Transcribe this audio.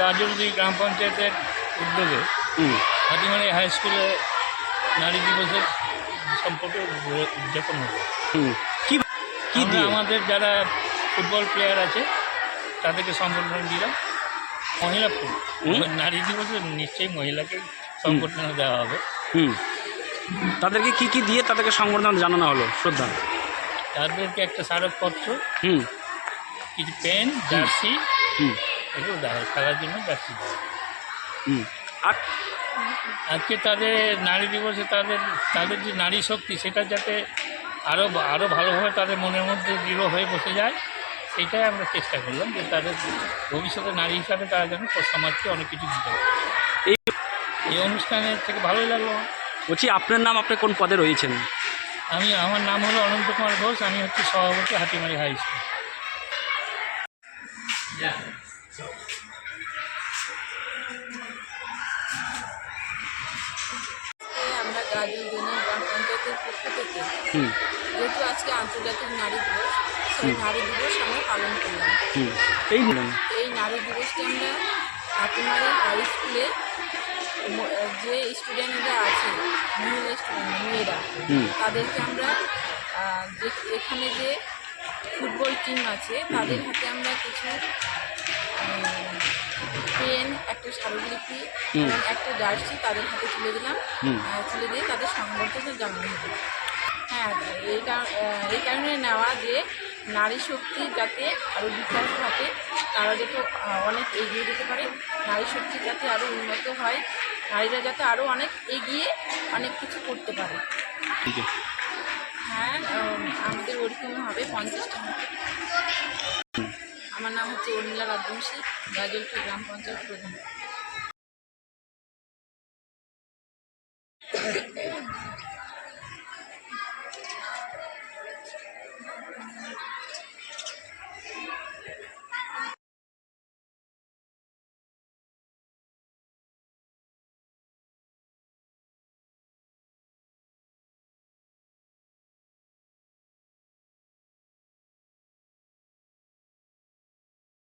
গাজলদি গ্রাম পঞ্চায়েতের উদ্যোগে হাতিমারি হাই স্কুলে নারী দিবসের সম্পর্কে উদযাপন হবে। কি কি আমাদের যারা ফুটবল প্লেয়ার আছে তাদেরকে সম্বর্ধনা দিলাম মহিলা নারী দিবসে নিশ্চয়ই মহিলাকে সম্বর্ধনা দেওয়া হবে। হুম। তাদেরকে কি কি দিয়ে তাদেরকে সংবর্ধনা জানানো হলো? শ্রদ্ধা। তাদেরকে একটা স্মারকপত্র হুম। কিছু পেন জার্সি হুম। এগুলো দেওয়া হয়। খেলার জন্য জার্সি দেওয়া। হুম। আজকে তাদের নারী দিবসে তাদের তাদের যে নারী শক্তি সেটা যাতে আরও আরও ভালোভাবে তাদের মনের মধ্যে দৃঢ় হয়ে বসে যায় সেটাই আমরা চেষ্টা করলাম যে তাদের ভবিষ্যতে নারী হিসাবে তারা যেন সমাজকে অনেক কিছু দিতে পারে। এই এই অনুষ্ঠানের থেকে ভালোই লাগল। বলছি আপনার নাম আপনি কোন পদে রয়েছেন? আমি আমার নাম হলো অনন্ত কুমার ঘোষ আমি হচ্ছে সভাপতি হাতিমারি হাই স্কুল। গ্রাম পঞ্চায়েতের পক্ষ থেকে। যেহেতু আজকে আন্তর্জাতিক নারী দিবস সেই নারী দিবস আমরা পালন করলাম। এই নারী দিবসটি আমরা হাতিমারি হাই স্কুলে যে স্টুডেন্টরা আছে মহিলা মেয়েরা তাদেরকে আমরা যে এখানে যে ফুটবল টিম আছে তাদের হাতে আমরা কিছু পেন একটা স্মারকলিপি। একটা জার্সি তাদের হাতে তুলে দিলাম। তুলে দিয়ে তাদের সংবর্ধনা জানানো হলো। হ্যাঁ এই এই কারণে নেওয়া যে নারী শক্তি যাতে আরও বিকাশ ঘটে তারা যাতে অনেক এগিয়ে যেতে পারে। নারী শক্তি যাতে আরও উন্নত হয় নারীরা যাতে আরও অনেক এগিয়ে অনেক কিছু করতে পারে। হ্যাঁ আমাদের ওরকম হবে পঞ্চাশটা আমার নাম হচ্ছে উর্মিলা রাজবংশী গাজলপুর গ্রাম পঞ্চায়েত প্রধান।